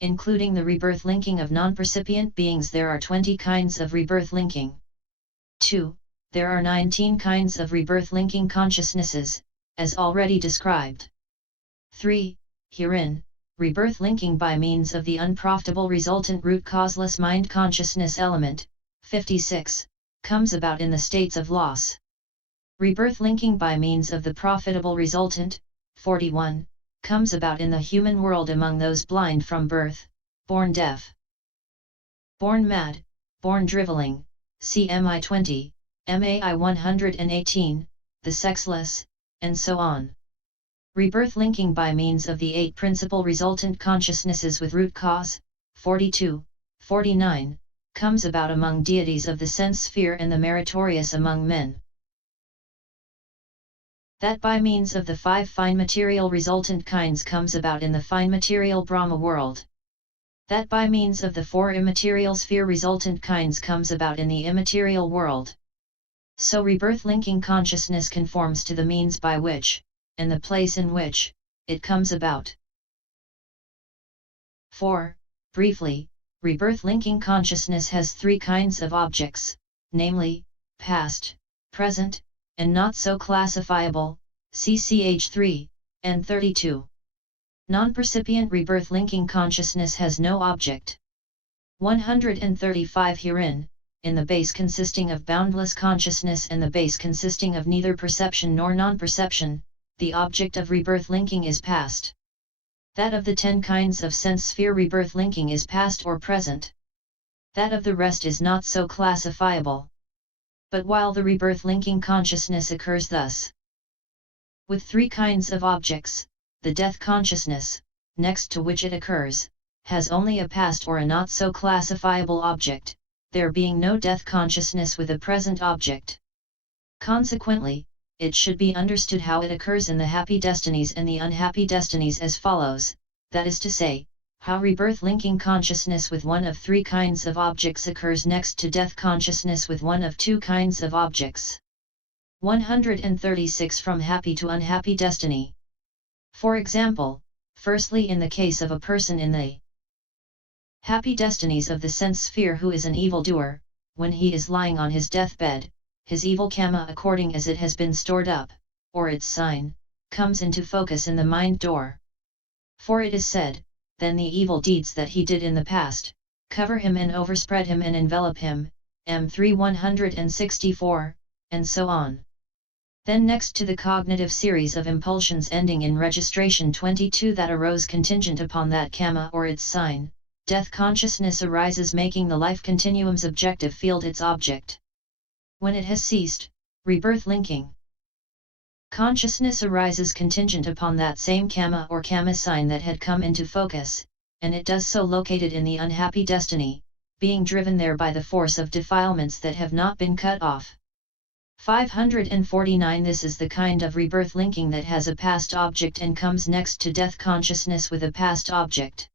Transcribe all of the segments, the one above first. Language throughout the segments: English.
Including the rebirth linking of non-percipient beings, there are 20 kinds of rebirth linking. 2. There are 19 kinds of rebirth linking consciousnesses, as already described. 3. Herein, rebirth linking by means of the unprofitable-resultant root-causeless mind consciousness element, 56, comes about in the states of loss. Rebirth linking by means of the profitable-resultant, 41, comes about in the human world among those blind from birth, born deaf, born mad, born drivelling, CMI 20, MAI 118, the sexless, and so on. Rebirth linking by means of the 8 principal resultant consciousnesses with root cause, 42, 49, comes about among deities of the sense sphere and the meritorious among men. That by means of the 5 fine material resultant kinds comes about in the fine material Brahma world. That by means of the 4 immaterial sphere resultant kinds comes about in the immaterial world. So rebirth linking consciousness conforms to the means by which, and the place in which, it comes about. 4. Briefly, rebirth linking consciousness has 3 kinds of objects, namely, past, present, and not so classifiable, CCH 3, and 32. Non-percipient rebirth linking consciousness has no object. 135 Herein, in the base consisting of boundless consciousness and the base consisting of neither perception nor non-perception, the object of rebirth linking is past. That of the 10 kinds of sense sphere rebirth linking is past or present. That of the rest is not so classifiable. But while the rebirth linking consciousness occurs thus, with 3 kinds of objects, the death consciousness, next to which it occurs, has only a past or a not so classifiable object, there being no death consciousness with a present object. Consequently, it should be understood how it occurs in the happy destinies and the unhappy destinies as follows, that is to say, how rebirth linking consciousness with one of 3 kinds of objects occurs next to death consciousness with one of 2 kinds of objects. 136 From happy to unhappy destiny. For example, firstly in the case of a person in the happy destinies of the sense sphere who is an evildoer, when he is lying on his deathbed, his evil karma according as it has been stored up, or its sign, comes into focus in the mind door. For it is said, then the evil deeds that he did in the past, cover him and overspread him and envelop him, M3 164, and so on. Then next to the cognitive series of impulsions ending in registration 22 that arose contingent upon that karma or its sign, death consciousness arises making the life continuum's objective field its object. When it has ceased, rebirth linking consciousness arises contingent upon that same karma or karma sign that had come into focus, and it does so located in the unhappy destiny, being driven there by the force of defilements that have not been cut off. 549 This is the kind of rebirth linking that has a past object and comes next to death consciousness with a past object.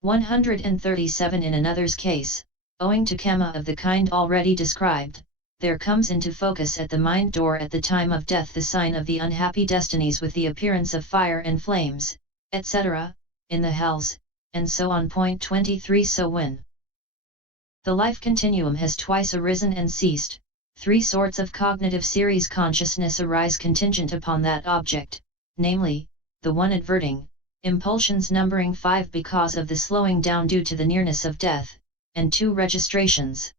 137 In another's case, owing to karma of the kind already described, there comes into focus at the mind door at the time of death the sign of the unhappy destinies with the appearance of fire and flames, etc., in the hells, and so on. Point 23 So when the life continuum has twice arisen and ceased, 3 sorts of cognitive series consciousness arise contingent upon that object, namely, the one adverting, impulsions numbering 5 because of the slowing down due to the nearness of death, and 2 registrations.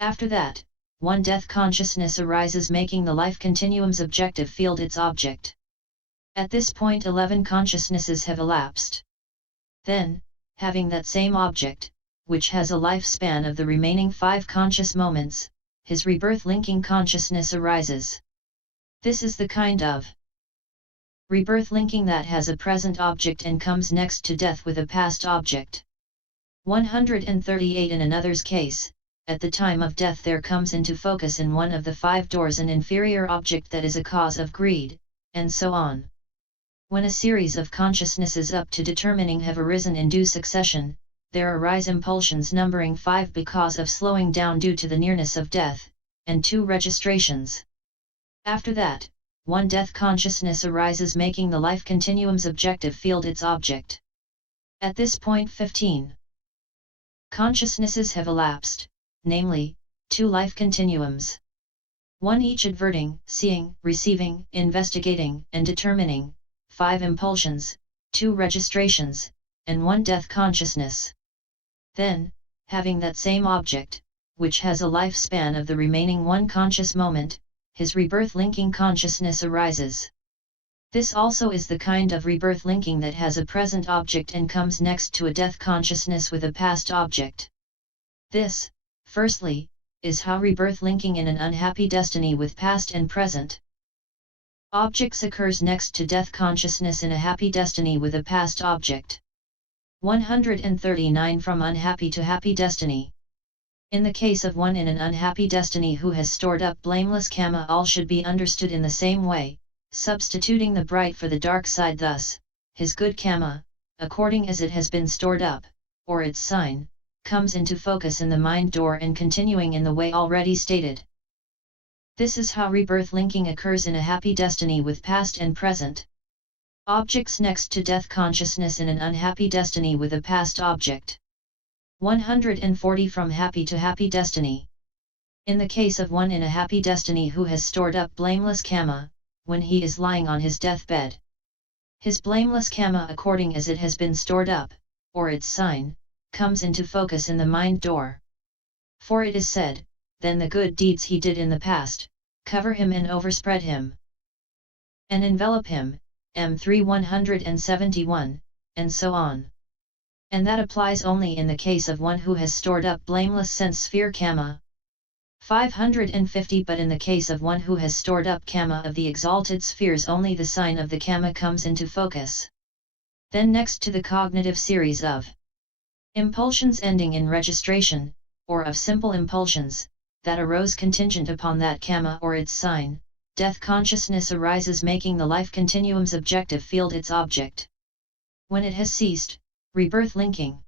After that, 1 death consciousness arises making the life continuum's objective field its object. At this point 11 consciousnesses have elapsed. Then, having that same object, which has a lifespan of the remaining 5 conscious moments, his rebirth linking consciousness arises. This is the kind of rebirth linking that has a present object and comes next to death with a past object. 138 In another's case, at the time of death there comes into focus in one of the 5 doors an inferior object that is a cause of greed, and so on. When a series of consciousnesses up to determining have arisen in due succession, there arise impulsions numbering 5 because of slowing down due to the nearness of death, and 2 registrations. After that, 1 death consciousness arises making the life continuum's objective field its object. At this point 15 consciousnesses have elapsed, namely, 2 life continuums. 1 each adverting, seeing, receiving, investigating, and determining, 5 impulsions, 2 registrations, and 1 death consciousness. Then, having that same object, which has a lifespan of the remaining 1 conscious moment, his rebirth-linking consciousness arises. This also is the kind of rebirth-linking that has a present object and comes next to a death consciousness with a past object. This, firstly, is how rebirth-linking in an unhappy destiny with past and present objects occurs next to death consciousness in a happy destiny with a past object. 139 From unhappy to happy destiny. In the case of one in an unhappy destiny who has stored up blameless karma, all should be understood in the same way, substituting the bright for the dark side. Thus, his good karma, according as it has been stored up, or its sign, comes into focus in the mind door and continuing in the way already stated. This is how rebirth-linking occurs in a happy destiny with past and present objects next to death consciousness in an unhappy destiny with a past object. 140 From happy to happy destiny. In the case of one in a happy destiny who has stored up blameless karma, when he is lying on his deathbed, his blameless karma according as it has been stored up, or its sign, comes into focus in the mind door. For it is said, then the good deeds he did in the past, cover him and overspread him, and envelop him, M3 171, and so on. And that applies only in the case of one who has stored up blameless sense sphere karma. 550 But in the case of one who has stored up karma of the exalted spheres, only the sign of the karma comes into focus. Then next to the cognitive series of impulsions ending in registration, or of simple impulsions, that arose contingent upon that karma or its sign, death consciousness arises, making the life continuum's objective field its object. When it has ceased, rebirth-linking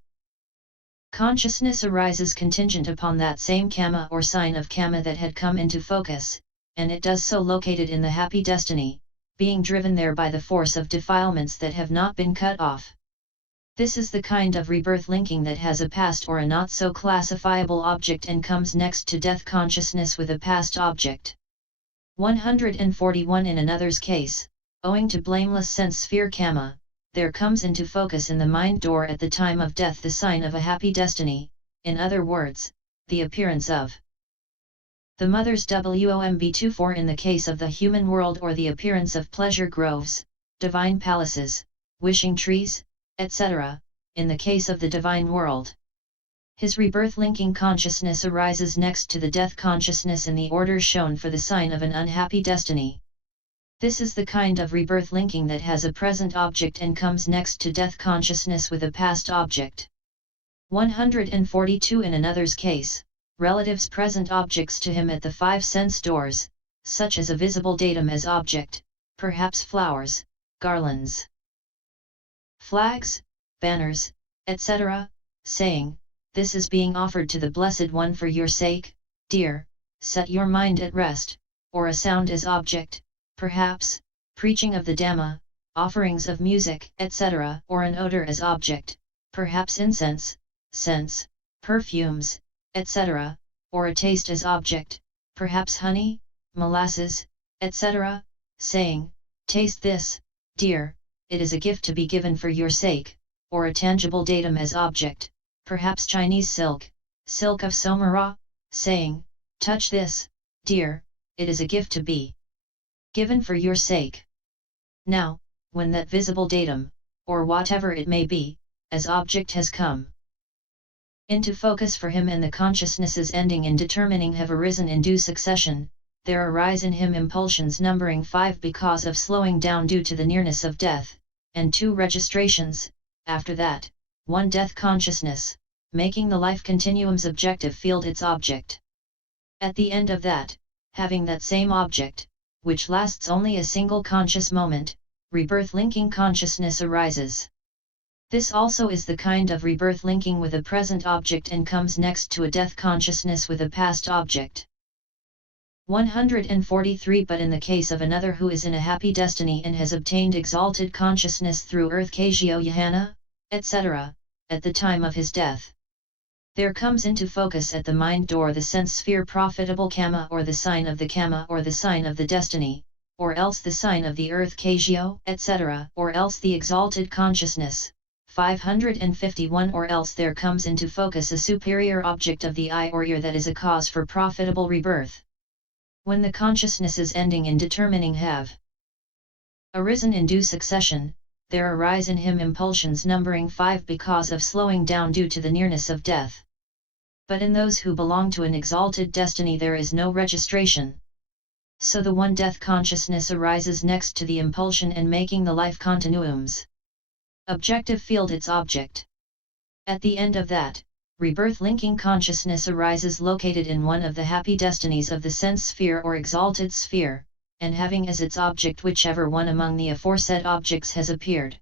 consciousness arises contingent upon that same karma or sign of karma that had come into focus, and it does so located in the happy destiny, being driven there by the force of defilements that have not been cut off. This is the kind of rebirth-linking that has a past or a not-so-classifiable object and comes next to death consciousness with a past object. 141 In another's case, owing to blameless sense sphere karma, there comes into focus in the mind door at the time of death the sign of a happy destiny, in other words, the appearance of the mother's womb. In the case of the human world, or the appearance of pleasure groves, divine palaces, wishing trees, etc., in the case of the divine world. His rebirth-linking consciousness arises next to the death consciousness in the order shown for the sign of an unhappy destiny. This is the kind of rebirth-linking that has a present object and comes next to death consciousness with a past object. 142 In another's case, relatives present objects to him at the 5 sense doors, such as a visible datum as object, perhaps flowers, garlands, flags, banners, etc., saying, "This is being offered to the Blessed One for your sake, dear, set your mind at rest," or a sound as object, perhaps, preaching of the Dhamma, offerings of music, etc., or an odor as object, perhaps incense, scents, perfumes, etc., or a taste as object, perhaps honey, molasses, etc., saying, "Taste this, dear, it is a gift to be given for your sake," or a tangible datum as object, perhaps Chinese silk, silk of Somara, saying, "Touch this, dear, it is a gift to be given for your sake." Now, when that visible datum, or whatever it may be, as object has come into focus for him and the consciousnesses ending in determining have arisen in due succession, there arise in him impulsions numbering 5 because of slowing down due to the nearness of death, and 2 registrations, after that, 1 death consciousness, making the life continuum's objective field its object. At the end of that, having that same object, which lasts only a single conscious moment, rebirth-linking consciousness arises. This also is the kind of rebirth-linking with a present object and comes next to a death consciousness with a past object. 143 But in the case of another who is in a happy destiny and has obtained exalted consciousness through earth Kajyo Yahana, etc., at the time of his death. There comes into focus at the mind door the sense sphere profitable karma, or the sign of the karma, or the sign of the destiny, or else the sign of the earth Kagyo, etc., or else the exalted consciousness. 551 Or else there comes into focus a superior object of the eye or ear that is a cause for profitable rebirth. When the consciousnesses ending in determining have arisen in due succession, there arise in him impulsions numbering 5 because of slowing down due to the nearness of death. But in those who belong to an exalted destiny there is no registration. So the one death consciousness arises next to the impulsion and making the life continuum's objective field its object. At the end of that, rebirth-linking consciousness arises located in one of the happy destinies of the sense sphere or exalted sphere, and having as its object whichever one among the aforesaid objects has appeared.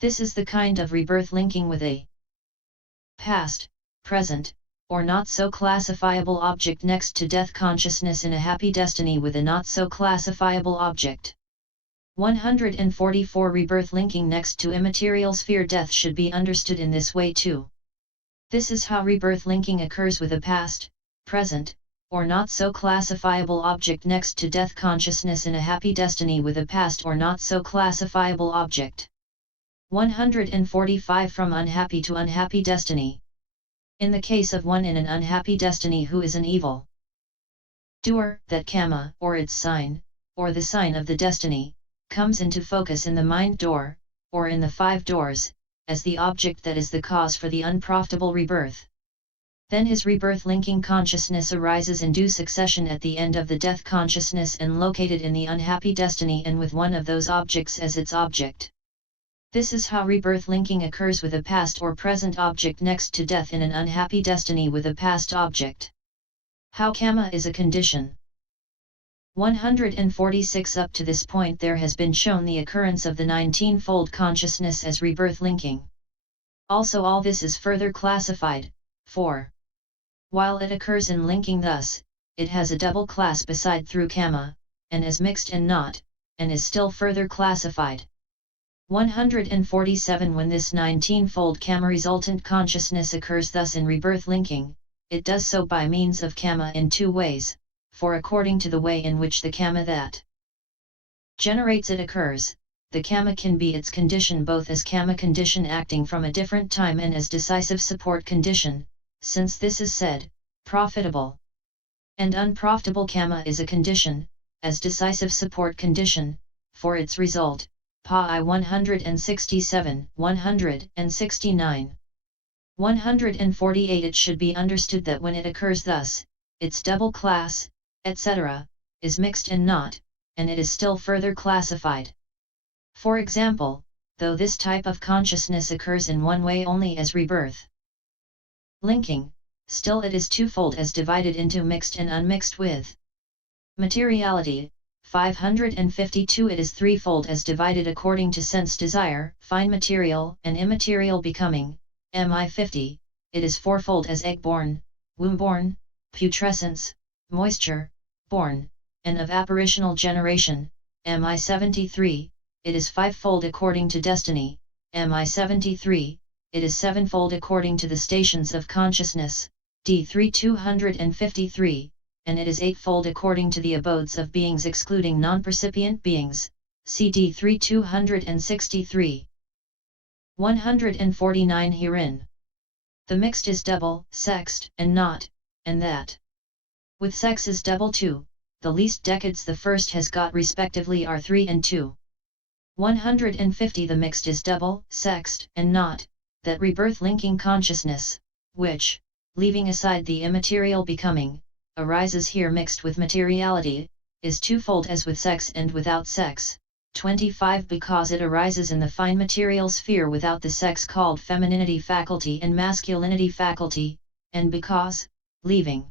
This is the kind of rebirth-linking with a past, present, or not so classifiable object next to death consciousness in a happy destiny with a not so classifiable object. 144 Rebirth-linking next to immaterial sphere death should be understood in this way too. This is how rebirth-linking occurs with a past, present, or not so classifiable object next to death consciousness in a happy destiny with a past or not so classifiable object. 145 From unhappy to unhappy destiny. In the case of one in an unhappy destiny who is an evil doer, that karma, or its sign, or the sign of the destiny, comes into focus in the mind door, or in the 5 doors, as the object that is the cause for the unprofitable rebirth. Then his rebirth-linking consciousness arises in due succession at the end of the death consciousness and located in the unhappy destiny and with one of those objects as its object. This is how rebirth-linking occurs with a past or present object next to death in an unhappy destiny with a past object. How karma is a condition. 146 Up to this point there has been shown the occurrence of the 19-fold consciousness as rebirth-linking. Also all this is further classified, for while it occurs in linking thus, it has a double class beside through karma, and as mixed and not, and is still further classified. 147 When this 19-fold karma-resultant consciousness occurs thus in rebirth-linking, it does so by means of karma in 2 ways, for according to the way in which the karma that generates it occurs, the karma can be its condition both as karma condition acting from a different time and as decisive support condition, since this is said, profitable and unprofitable karma is a condition, as decisive support condition, for its result. Pa 167, 169. 148 It should be understood that when it occurs thus, its double class, etc., is mixed and not, and it is still further classified. For example, though this type of consciousness occurs in one way only as rebirth linking, still it is twofold as divided into mixed and unmixed with materiality. 552 It is threefold as divided according to sense desire, fine material and immaterial becoming. Mi 50, it is fourfold as egg-born, womb-born, putrescence, moisture, born, and of apparitional generation. Mi 73, it is fivefold according to destiny. Mi 73, it is sevenfold according to the stations of consciousness. D3 253, and it is eightfold according to the abodes of beings excluding non-percipient beings. CD 3 263. 149 Herein. The mixed is double, sexed, and not, and that. With sex is double 2, the least decades the first has got respectively are 3 and 2. 150 The mixed is double, sexed, and not, that rebirth-linking consciousness, which, leaving aside the immaterial becoming, arises here mixed with materiality, is twofold as with sex and without sex. 25 Because it arises in the fine material sphere without the sex called femininity faculty and masculinity faculty, and because, leaving